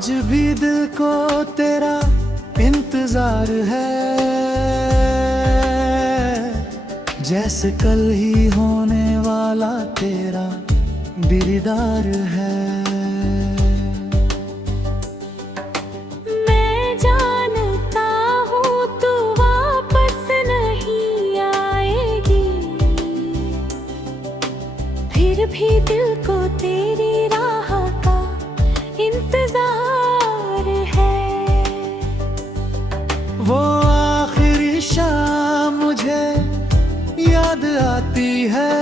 आज भी दिल को तेरा इंतजार है, जैसे कल ही होने वाला तेरा दीदार है। मैं जानता हूँ तू वापस नहीं आएगी, फिर भी दिल को तेरी राह का इंतजार है। वो आखिरी शाम मुझे याद आती है,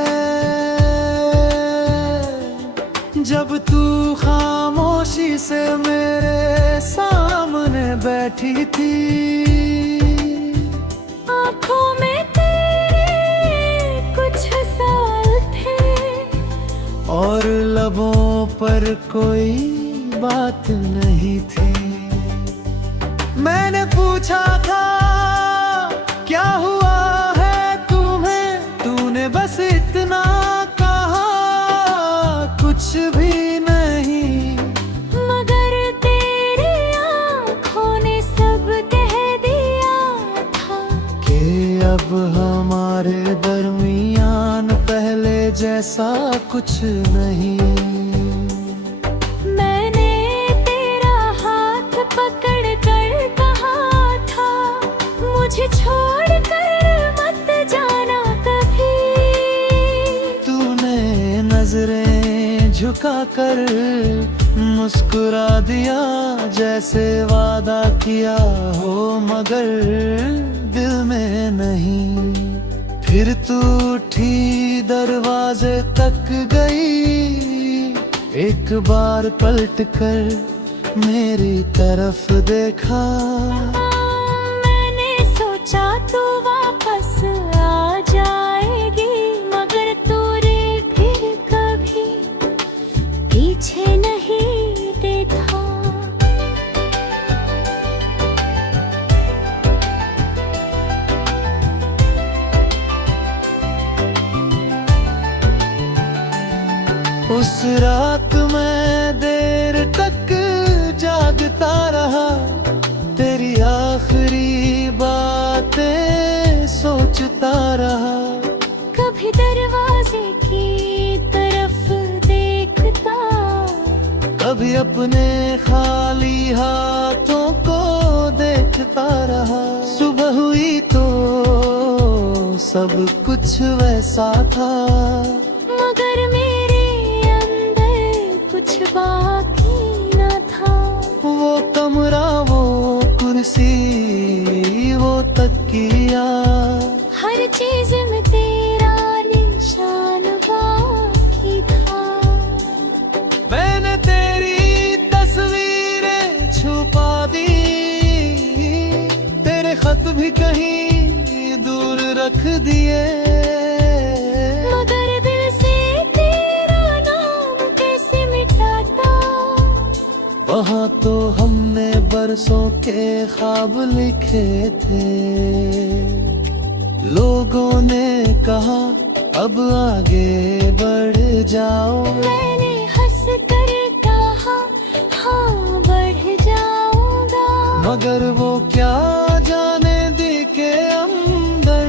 जब तू खामोशी से मेरे सामने बैठी थी। आँखों में तेरे कुछ सवाल थे और लबों पर कोई बात नहीं थी। मैंने पूछा था क्या हुआ है तुम्हें, तूने बस इतना कहा कुछ भी नहीं। मगर तेरी आँखों ने सब कह दिया था कि अब हमारे दरमियान पहले जैसा कुछ नहीं। मैंने तेरा हाथ पकड़ कर कहा था मुझे छोड़ कर मत जाना कभी। तूने नजरें झुका कर मुस्कुरा दिया, जैसे वादा किया हो मगर दिल में नहीं। फिर तू उठी दरवाजे तक गई, एक बार पलट कर मेरी तरफ देखा। मैंने सोचा तू वापस आ जाएगी, मगर तूने फिर कभी पीछे नहीं देखा। उस रात मैं देर तक जागता रहा, तेरी आखिरी बातें सोचता रहा। कभी दरवाजे की तरफ देखता, कभी अपने खाली हाथों को देखता रहा। सुबह हुई तो सब कुछ वैसा था, मगर मेरे अंदर कुछ बाकी न था। वो कमरा, वो कुर्सी, वो तकिया, हर चीज में तेरा निशान बाकी था। मैंने तेरी तस्वीरें छुपा दी, तेरे खत भी कहीं दूर रख दिए। मगर दिल से तेरा नाम कैसे मिटाता। वहाँ तो हमने बरसों के ख्वाब लिखे थे। लोगों ने कहा अब आगे बढ़ जाओ, मैंने हंस कर कहा हाँ बढ़ जाऊंगा। मगर वो क्या जाने दिल के अंदर,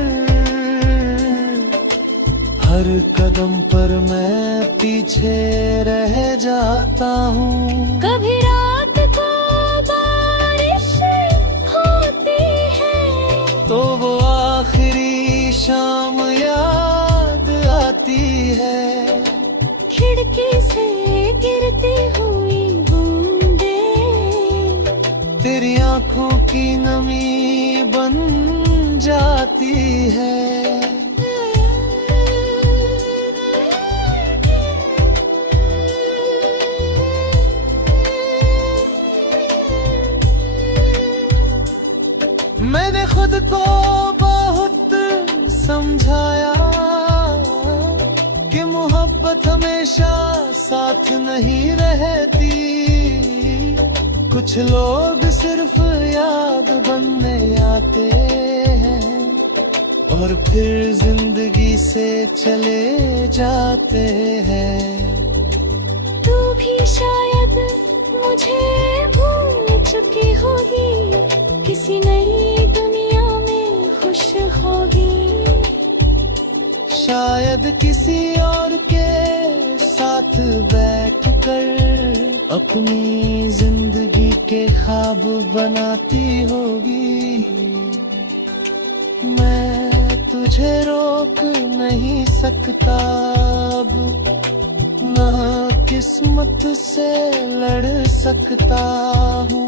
हर कदम पर मैं पीछे रह जाता हूँ। कभी रात को बारिश होती है, तो वो आखिरी शाम याद आती है। खिड़की से गिरती हुई बूंदे तेरी आंखों की नमी बन जाती है। मैंने खुद को बहुत समझाया कि मोहब्बत हमेशा साथ नहीं रहती। कुछ लोग सिर्फ याद बनने आते हैं और फिर जिंदगी से चले जाते हैं। तू भी शायद मुझे किसी नई दुनिया में खुश होगी। शायद किसी और के साथ बैठकर अपनी जिंदगी के ख्वाब बनाती होगी। मैं तुझे रोक नहीं सकता अब, ना किस्मत से लड़ सकता हूँ।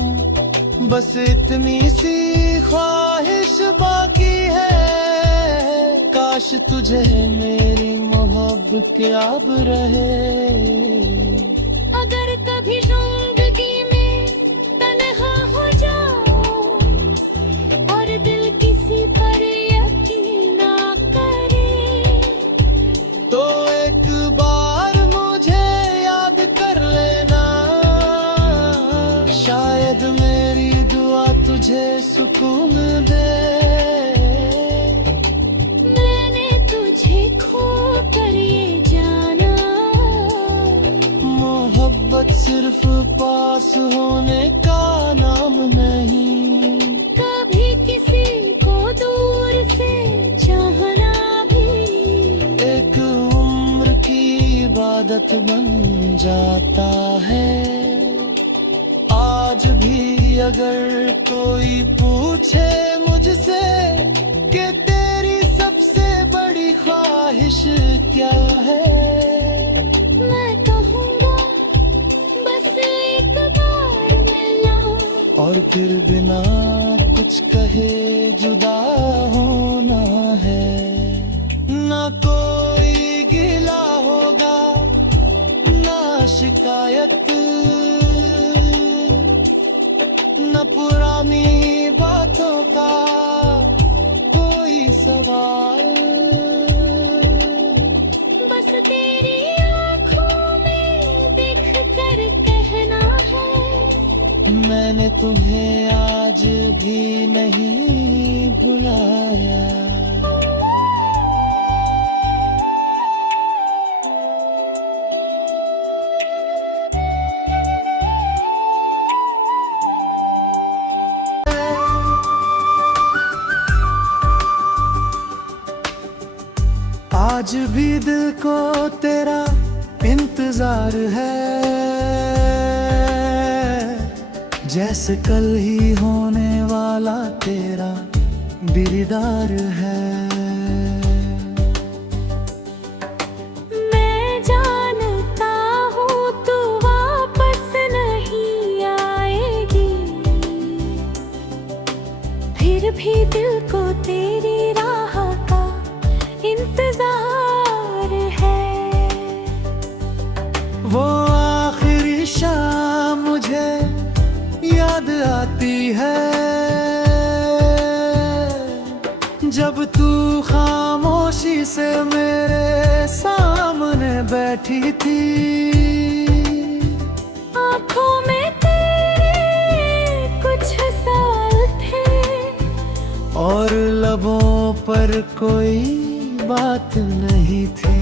बस इतनी सी ख्वाहिश बाकी है, काश तुझे मेरी मोहब्बत याद रहे। अगर कभी जिंदगी में तन्हा हो जाओ और दिल किसी पर यकीन ना करे, तो एक बार मुझे याद कर लेना, शायद मेरी दुआ तुझे सुकून दे। मैंने तुझे खो कर ये जाना, मोहब्बत सिर्फ पास होने का नाम नहीं, कभी किसी को दूर से चाहना भी एक उम्र की इबादत बन जाता है। आज भी अगर कोई पूछे मुझसे कि तेरी सबसे बड़ी ख्वाहिश क्या है, मैं कहूँगा बस एक बार मिलना, और फिर बिना कुछ कहे जुदा होना है। ना कोई गिला होगा, ना शिकायत, न पुरानी बातों का कोई सवाल। बस तेरी आँखों में देख कर कहना है, मैंने तुम्हें आज भी नहीं भुलाया। आज भी दिल को तेरा इंतजार है, जैसे कल ही होने वाला तेरा दीदार है। मैं जानता हूँ तू वापस नहीं आएगी, फिर भी दिल को तेरी राह का इंतजार है। वो आखिरी शाम मुझे याद आती है, जब तू खामोशी से मेरे सामने बैठी थी। आँखों में तेरे कुछ सवाल थे, और लबों पर कोई बात नहीं थी।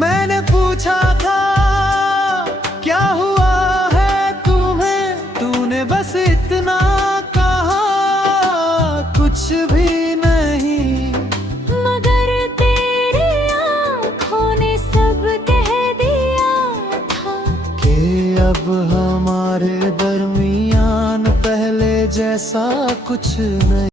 मैंने पूछा था क्या हुआ है तुम्हें, तूने बस इतना कहा, कुछ भी नहीं। मगर तेरी आँखों ने सब कह दिया था कि अब हमारे दरमियान पहले जैसा कुछ नहीं।